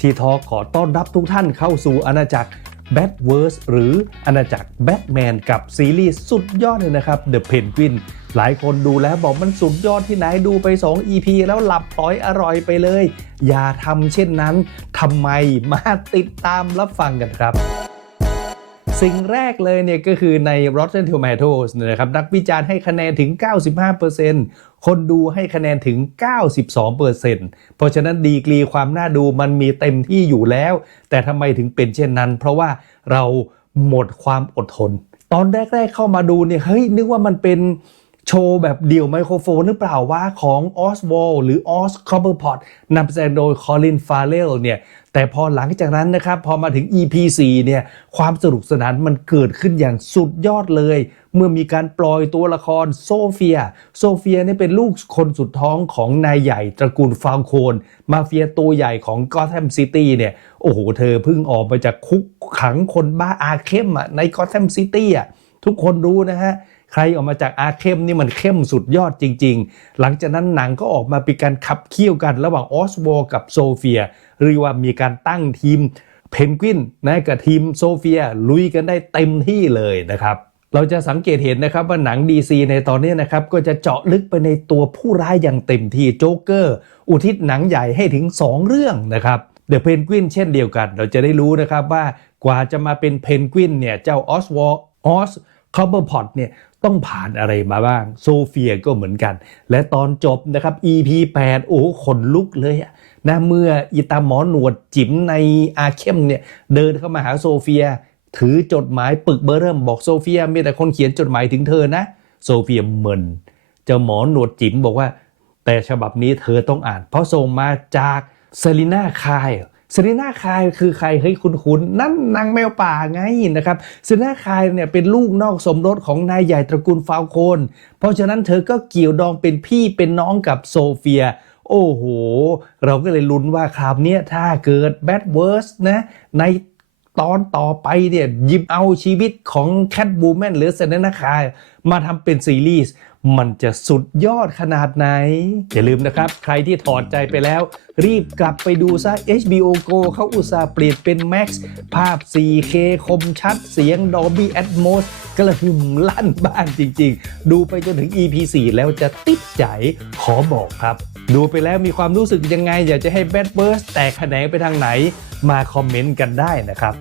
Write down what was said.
ทีทอขอต้อนรับทุกท่านเข้าสู่อาณาจักรแบทเวิร์สหรืออาณาจักรแบทแมนกับซีรีส์สุดยอดเลยนะครับ The Penguin หลายคนดูแล้วบอกมันสุดยอดที่ไหนดูไป 2 EP แล้วหลับปลอยอร่อยไปเลย อย่าทำเช่นนั้นทำไมมาติดตามรับฟังกันครับ สิ่งแรกเลยเนี่ยก็คือใน Rotten Tomatoes นะครับนักวิจารณ์ให้คะแนนถึง 95%คนดูให้คะแนนถึง 92%เพราะฉะนั้นดีกรีความน่าดูมันมีเต็มที่อยู่แล้ว แต่ทำไมถึงเป็นเช่นนั้น เพราะว่าเราหมดความอดทน ตอนแรก ๆเข้ามาดูเนี่ยเฮ้ยนึกว่ามันเป็น โชว์แบบเดี่ยวไมโครโฟนหรือเปล่าว่าของออสวอลหรือออสคอ b เ r อร์พอตนำแสดงโดยคอลินฟาเรลเนี่ยแต่พอหลังจากนั้นนะครับ พอมาถึง EP 4เนี่ยความสนุกสนานมันเกิดขึ้นอย่างสุดยอดเลย เมื่อมีการปล่อยตัวละครโซเฟีย โซเฟียเนี่ยเป็นลูกคนสุดท้องของนายใหญ่ตระกูลฟาวโคน มาเฟียตัวใหญ่ของกอ t แ a มซิตี้เนี่ยโอ้โห เธอเพิ่งออกมาจากคุกขังคนบ้าอาเข้มอะในกอ t แ a มซิตี้อะทุกคนรู้นะฮะ ใครออกมาจากอาเข้มนี่มันเข้มสุดยอดจริง ๆ หลังจากนั้นหนังก็ออกมาเป็นการขับเคี่ยวกันระหว่างออสวอลกับโซเฟียเรียกว่ามีการตั้งทีมเพนกวินนะกับทีมโซเฟียลุยกันได้เต็มที่เลยนะครับเราจะสังเกตเห็นนะครับว่าหนัง DC ในตอนนี้นะครับก็จะเจาะลึกไปในตัวผู้ร้ายอย่างเต็มที่โจ๊กเกอร์อุทิศหนังใหญ่ให้ถึง 2 เรื่องนะครับเดอะเพนกวินเช่นเดียวกัน เราจะได้รู้นะครับว่ากว่าจะมาเป็นเพนกวินเนี่ยเจ้าออสวอลออส คอเบอร์พอตเนี่ยต้องผ่านอะไรมาบ้าง โซเฟียก็เหมือนกัน และตอนจบนะครับ EP 8 โอ้ขนลุกเลยอะนะเมื่ออีตาหมอหนวดจิ๋มในอาเข้มเนี่ยเดินเข้ามาหาโซเฟีย ถือจดหมายปึกเบอร์เริ่มบอกโซเฟียมีแต่คนเขียนจดหมายถึงเธอนะ โซเฟียเมินเจ้าหมอหนวดจิ๋มบอกว่า แต่ฉบับนี้เธอต้องอ่าน เพราะส่งมาจากเซรีน่าคาย เซรีนาคายคือใครเฮ้ยคุณคุณนั่นนางแมวป่าไงนะครับเซรีนาคายเนี่ยเป็นลูกนอกสมรสของนายใหญ่ตระกูลฟาวโคน เพราะฉะนั้นเธอก็เกี่ยวดองเป็นพี่เป็นน้องกับโซเฟียโอ้โห เราก็เลยลุ้นว่าคราวเนี้ยถ้าเกิดแบดเวิร์สนะในตอนต่อไปเนี่ยหยิบเอาชีวิตของแคทบูแมนหรือเซนนาคายมาทำเป็นซีรีส์มันจะสุดยอดขนาดไหน อย่าลืมนะครับ ใครที่ถอดใจไปแล้ว รีบกลับไปดูซะ HBO Go เขาอุตส่าห์เปลี่ยนเป็น Max ภาพ 4K คมชัดเสียง Dolby Atmos กระหึ่มลั่นบ้านจริงๆ ดูไปจนถึง EP 4 แล้วจะติดใจขอบอกครับ ดูไปแล้วมีความรู้สึกยังไง อยากจะให้ Bad Burst แตกแขนงไปทางไหน มาคอมเมนต์กันได้นะครับ